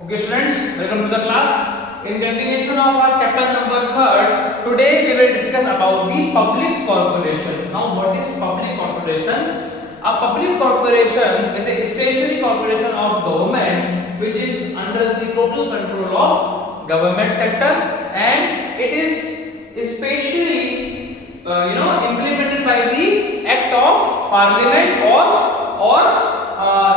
Okay students, welcome to the class. In continuation of our chapter number 3rd, today we will discuss about the public corporation. Now what is public corporation? A public corporation is a statutory corporation of government which is under the total control of government sector, and it is especially implemented by the act of parliament or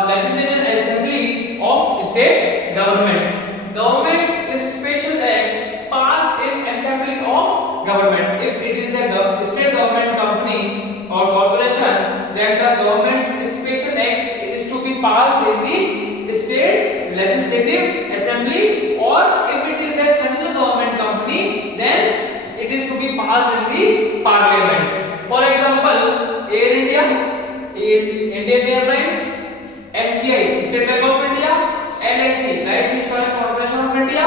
legislative assembly of state government. Government's special act passed in assembly of government. If it is a state government company or corporation, then the government's special act is to be passed in the state's legislative assembly, or if it is a central government company, then it is to be passed in the parliament. For example, Air India, Indian Airlines, SBI, State Bank of India, LIC, Life Insurance Corporation of India,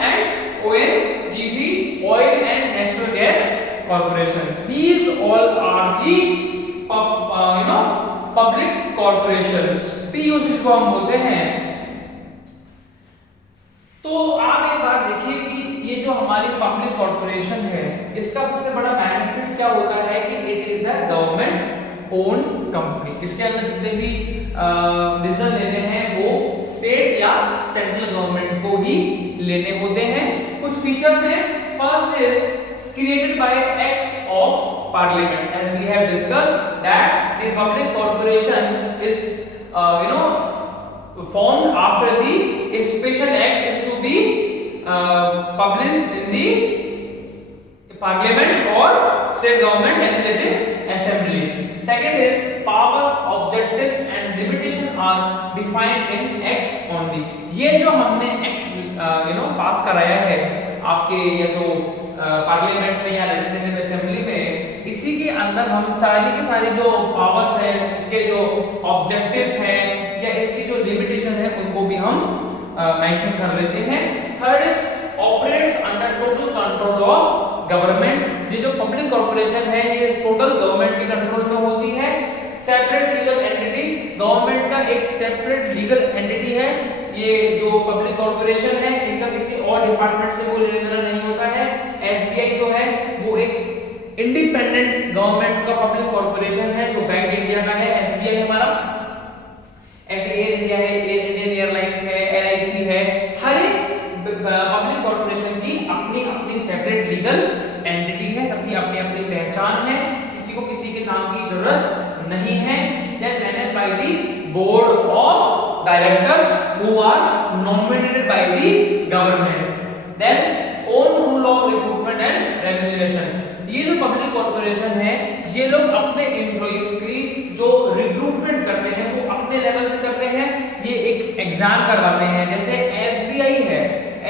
and ONGC, Oil and Natural Gas Corporation. These all are the public corporations. PUCs को हम बोलते हैं. तो आप एक बात देखिए कि ये जो हमारी पब्लिक कॉर्पोरेशन है, इसका सबसे बड़ा बेनिफिट क्या होता है कि it is a government own company. इसके अंदर जितने भी डिसीजन लेने हैं वो स्टेट या सेंट्रल गवर्नमेंट को ही लेने होते हैं. कुछ फीचर्स हैं. First is created by act of parliament. As we have discussed that the public corporation is formed after the special act is to be published in the parliament or state government legislative assembly. Second is powers, objectives and limitation are defined in act only. ये जो हमने act पास कराया है आपके या तो parliament में या लेजिस्लेटिव असेंबली में, इसी के अंदर हम सारी की सारी जो पावर्स हैं, इसके जो ऑब्जेक्टिव्स हैं या इसकी जो लिमिटेशन है उनको भी हम मेंशन कर लेते हैं. Third is operates under total control of government. ये जो पब्लिक कॉर्पोरेशन है ये टोटल गवर्नमेंट के कंट्रोल में होती है. सेपरेट लीगल एंटिटी, गवर्नमेंट का एक सेपरेट लीगल एंटिटी है. ये जो पब्लिक कॉर्पोरेशन है इनका किसी और डिपार्टमेंट से कोई लेना देना नहीं होता है. एसबीआई जो है वो एक इंडिपेंडेंट गवर्नमेंट का पब्लिक कॉर्पोरेशन है जो बैंक इंडिया का है. एसबीआई हमारा, ऐसे एयर इंडिया है, एयर इंडियन एयरलाइंस है, एलआईसी है. हर एक पब्लिक कॉर्पोरेशन की अपनी अपनी सेपरेट लीगल एंटिटी है, सबकी अपनी अपनी पहचान है, किसी को किसी के नाम की जरूरत नहीं है. Then managed by the board of directors who are nominated by the government. Then own rule of recruitment and remuneration. ये जो पब्लिक कॉर्पोरेशन है ये लोग अपने एम्प्लॉइज की जो रिक्रूटमेंट करते हैं वो अपने लेवल से करते हैं. ये एक एग्जाम करवाते हैं. जैसे एसबीआई है,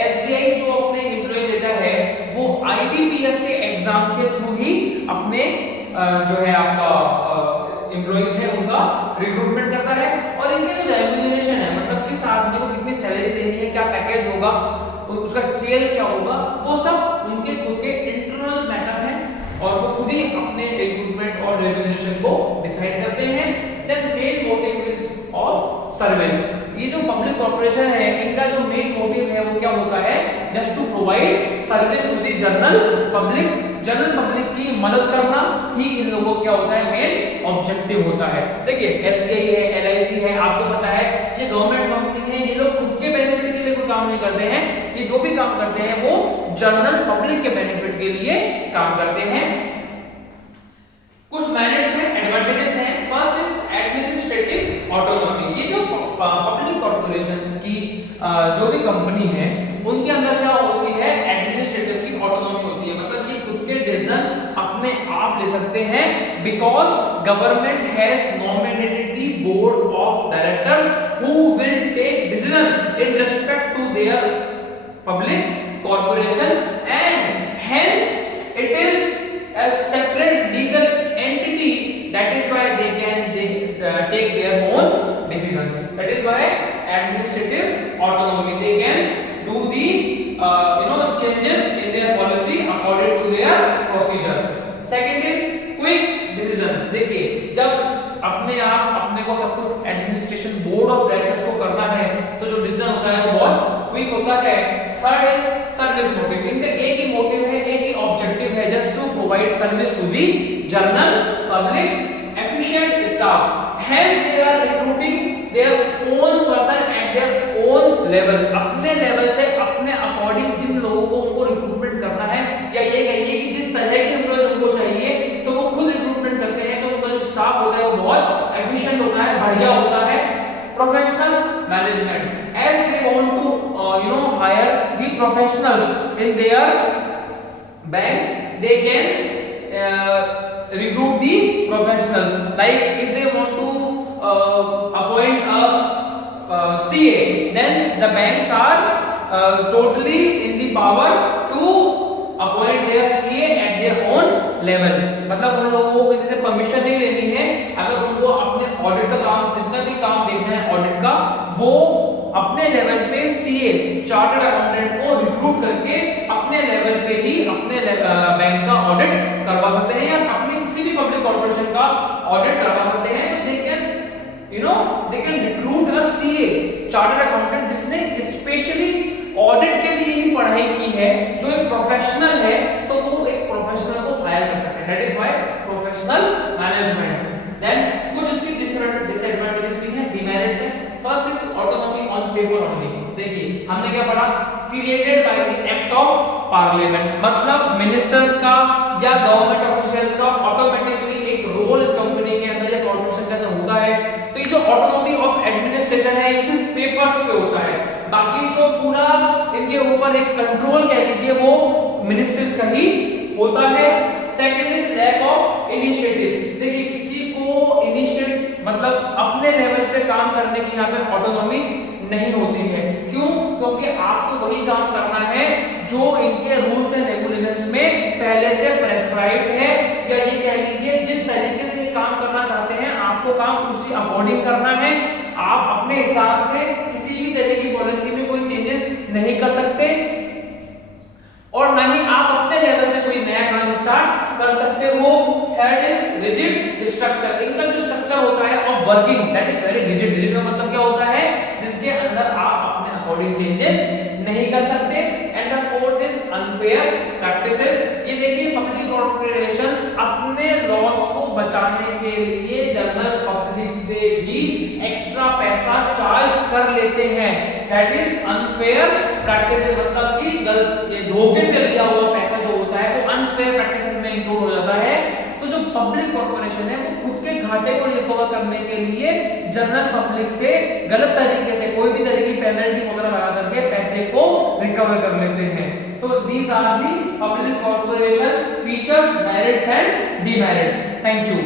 एसबीआई जो अपने एम्प्लॉय लेता है वो आईबीपीएस के एग्जाम के थ्रू ही अपने जो है आपका एम्प्लॉइज है उनका रिक्रूटमेंट करता है. और इनके जो रेम्यूनरेशन है, मतलब किस आदमी को कितनी सैलरी देनी है, क्या पैकेज होगा, उसका स्केल क्या होगा, वो सब उनके खुद के इंटरनल मैटर है और वो खुद ही अपने रिक्रूटमेंट और रेम्यूनरेशन को डिसाइड करते हैं. Then main motive is of service. ये जो पब्लिक कॉर्पोरेशन है इनका जो मेन मोटिव है वो क्या होता है, just to provide service to the general public. General public की मदद करना ही इन लोगों का क्या होता है, मेन ऑब्जेक्टिव होता है. देखिए एसबीआई है, एलआईसी है, आपको पता है ये गवर्नमेंट कंपनी है. ये लोग खुद के बेनिफिट के लिए कोई काम नहीं करते हैं. ये जो भी काम करते हैं वो जनरल पब्लिक के बेनिफिट के लिए काम करते हैं. कुछ मेरिट्स हैं, एडवांटेजेस हैं. First is administrative autonomy. ये जो पब्लिक कॉर्पोरेशन की जो भी कंपनी है उनके अंदर क्या होती है, एडमिनिस्ट्रेटिव की ऑटोनॉमी होती है. मतलब ये खुद के डिसीजन अपने आप ले सकते हैं because government has nominated the board of directors who will take decision in respect to their public corporation, and hence it is a separate legal entity. That is why they can take their own decisions. That is why administrative autonomy. They can do the changes in their policy according to their procedure. Second is quick decision. देखिए जब अपने आप अपने को सब कुछ administration board of directors को करना है तो जो डिसीजन होता है वो बहुत एट देयर ओन लेवल, अपने लेवल से अपने अकॉर्डिंग जिन लोगों को उनको रिक्रूटमेंट करना है, या ये कहिए कि जिस तरह के एम्प्लॉयज उनको चाहिए तो वो खुद रिक्रूटमेंट करते हैं, तो उनका जो स्टाफ होता है वो बहुत एफिशिएंट होता है, बढ़िया होता है। Professional management, as they want to hire the professionals in their banks, they can recruit the professionals. Like if they want to appoint a CA, then the banks are totally in the power to appoint their CA at their own level. मतलब उन लोगों को किसी से permission नहीं लेनी है, अगर उनको अपने ऑडिट का काम, जितना भी काम देखना है ऑडिट का, वो अपने लेवल पे सीए चार्टर्ड अकाउंटेंट को रिक्रूट करके अपने लेवल पे ही अपने बैंक का ऑडिट करवा सकते हैं, या अपने किसी भी पब्लिक कॉर्पोरेशन का ऑडिट करवा सकते हैं। तो they can recruit a CA chartered accountant जिसने स्पेशली ऑडिट के लिए ही पढ़ाई की है, जो एक प्रोफेशनल है, तो वो एक प्रोफेशनल को हायर कर सकते हैं। That is why professional management. Then कुछ इसकी डिसएडवांटेजेस भी हैं, डिमेरिट्स हैं। First is autonomy on paper only. देखिए हमने क्या पढ़ा, created by the act of parliament, मतलब मिनिस्टर्स का या गवर्नमेंट ऑफिशियल्स का ऑटोमेटिकली एक रोल इस कंपनी के अंदर या कॉर्पोरेशन के अंदर होता है। तो ये जो ऑटोनॉमी ऑफ एडमिनिस्ट्रेशन है ये सिर्फ पेपर्स पे होता है, बाकी जो पूरा इनके ऊपर एक कंट्रोल कह लीजिए वो मिनिस्टर्स का ही होता है। Second is lack of initiatives. देखिए किसी को इनिशिएट मतलब अपने लेवल पे काम करने की यहाँ पे ऑटोनॉमी नहीं होती है। क्यों? क्योंकि आपको वही काम करना है जो इनके रूल्स एंड रेगुलेशंस में पहले से प्रेस्क्राइब्ड है, या ये कह लीजिए जिस तरीके से ये काम करना चाहते हैं आपको काम उसी अकॉर्डिंग करना है। आप अपने हिसाब से किसी भी तरह की पॉलिसी में कोई चेंजेस नहीं कर सकते, और ना ही आप अपने लेवल से कोई नया काम स्टार्ट कर सकते हो। Third is rigid structure. इनका जो स्ट्रक्चर होता है of working that is very rigid. Rigid का मतलब क्या होता है, जिसके अंदर आप अपने अकॉर्डिंग चेंजेस नहीं कर सकते। And the fourth is unfair practices. ये देखिए पब्लिक कॉर्पोरेशन अपने लॉस को बचाने के लिए जनरल पब्लिक से भी एक्स्ट्रा पैसा चार्ज कर लेते हैं। दैट इज अनफेयर प्रैक्टिसेस, मतलब कि ये धोखे से लिया हुआ पैसा जो होता है वो अनफेयर प्रैक्टिसेस में इंक्लूड हो जाता है। तो जो पब्लिक कॉर्पोरेशन है वो खुद के घाटे को रिकवर करने के लिए जनरल पब्लिक से गलत तरीके से कोई भी तरह की पेनल्टी वगैरह लगा करके पैसे को रिकवर कर लेते हैं। तो these are the public corporation features, merits and demerits. Thank you.